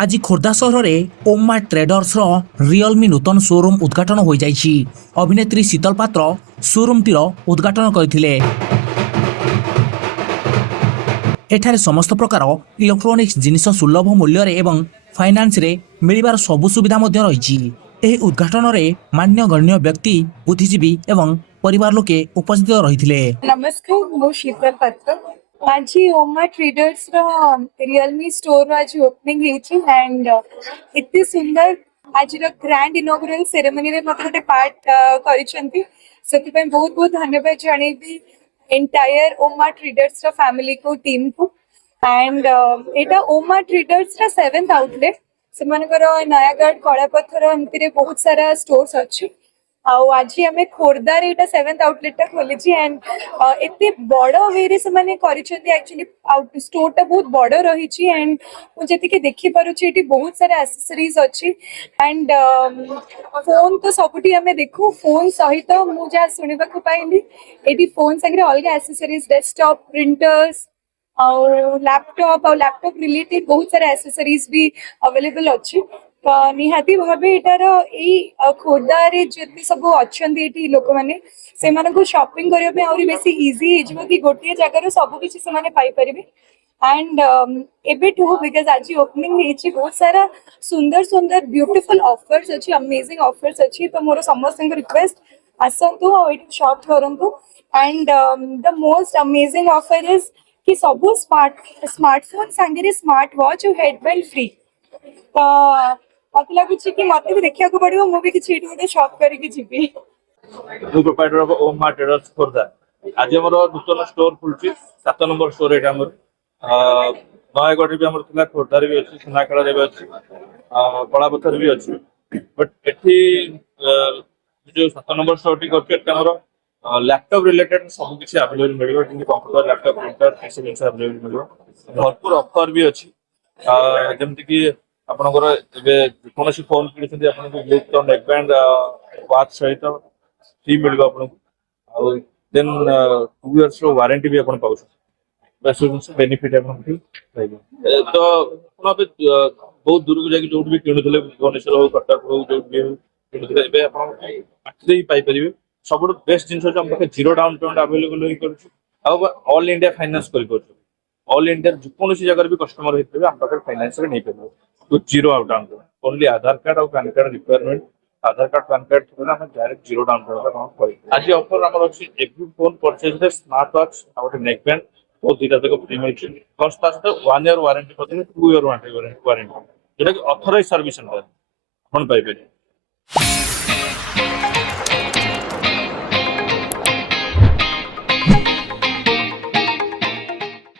आज खोर्धा सहर में ओमा ट्रेडर्स रियलमी नूतन शोरूम उद्घाटन हो जाइछि। अभिनेत्री शीतल पात्र शोरूम टीर उद्घाटन करथिले। एठारे समस्त प्रकार इलेक्ट्रोनिक्स जिनिस सुलभ मूल्य एवं फाइनान्स रे मिलिबार सबु सुविधा मध्य रहिछि। एही उद्घाटन रे मान्यगण्य व्यक्ति बुद्धिजीवी एवं परिवार लोके उपस्थित रहिथिले। नमस्कार, मो शीतल पात्र। आज ओमा ट्रेडर्स रियलमी स्टोर आज ओपनिंग एंड इतनी सुंदर आज ग्रैंड इनॉग्रेल सेरेमनी रे मत गोटे पार्ट करिसेंती। सेति बहुत बहुत धन्यवाद जणेबी एंटायर ओमा ट्रेडर्स फैमिली को टीम को। एंड एटा ओमा ट्रेडर्स 7th आउटलेट से नयागढ़ कलापथर एमती बहुत सारा स्टोर्स अच्छी। आज आम खोर्धार 7th आउटलेट खोली एंड एत बड़ वे से एक्चुअली स्टोर टा बहुत बड़ रही एंड मुझे देखी पारे बहुत सारा एक्सेसरीज अच्छी एंड फोन तो सबुठी आम देखू फोन सहित मुझे शुणा पाइली ये फोन संगे अलग एक्सेसरीज डेस्कटॉप प्रिंटर्स और लैपटॉप रिलेटेड बहुत सारा एक्सेसरीज भी अवेलेबल अच्छी। निहाती भाव एटार खोर्धार जिते सब अच्छा लोक मैंने से शॉपिंग करने आहरी बेसी इजी हो कि गोटे जगार सबकि पाइपर एंड एबेठू बिकज आज ओपनिंग बहुत सारा सुंदर सुंदर ब्यूटीफुल ऑफर्स अच्छी अमेजिंग ऑफर्स अच्छी। तो मोर समस्त रिक्वेस्ट आसतु शॉप करूँ and the most amazing offer is कि सब स्मार्टफोन सांगे स्मार्ट वॉच और हेडबैंड फ्री। तो मत लगुच कि मत भी देखा पड़ो मुझे किसी गोटे शॉप करके जीवी। प्रोप्राइटर ऑफ ओमा ट्रेडर्स खोर्धा आज आम नूतन स्टोर खुलची 7 नंबर स्टोर ये नयगढ़ भी आम खोर्धार भी अच्छी सुनाखेड़ा भी अच्छी कलापथर भी अच्छी बट एटी जो 7 नंबर स्टोर टी कर लैपटॉप रिलेटेड सब किसी अवेलेबल मिले कंप्यूटर लैपटॉप प्रिंटर ऐसे जिन अवेलेबल मिले भरपूर ऑफर भी अच्छी जमती कि आपंकर कौन फोन किणुंट आपको नेकबैंड वाच सहित फ्री मिल आपको देन 2 years वारंटी भी आप बेनिफिट तो बहुत दूर को जाकि जो भी किणुले भुवनेश्वर हो कटक हो जो भी किणुले पाखे ही पाइपर सब बेस्ट जिन zero down payment available all India finance all India कौन जगह भी कस्टमर होते आम पाखे फाइनेंस नहीं पार तो जीरो डाउन पेमेंट ओनली आधार कार्ड और पैन कार्ड रिक्वायरमेंट आधार कार्ड पैन कार्ड थोड़ा डायरेक्ट जीरो डाउन पेमेंट आज ऑफर आम अच्छी every phone purchase smart watch और नेकबैंड और 2टा तक फ्री मिलती plus 1 year warranty 2 year warranty जोटा कि ऑथराइज सर्विस सेंटर पाइपर।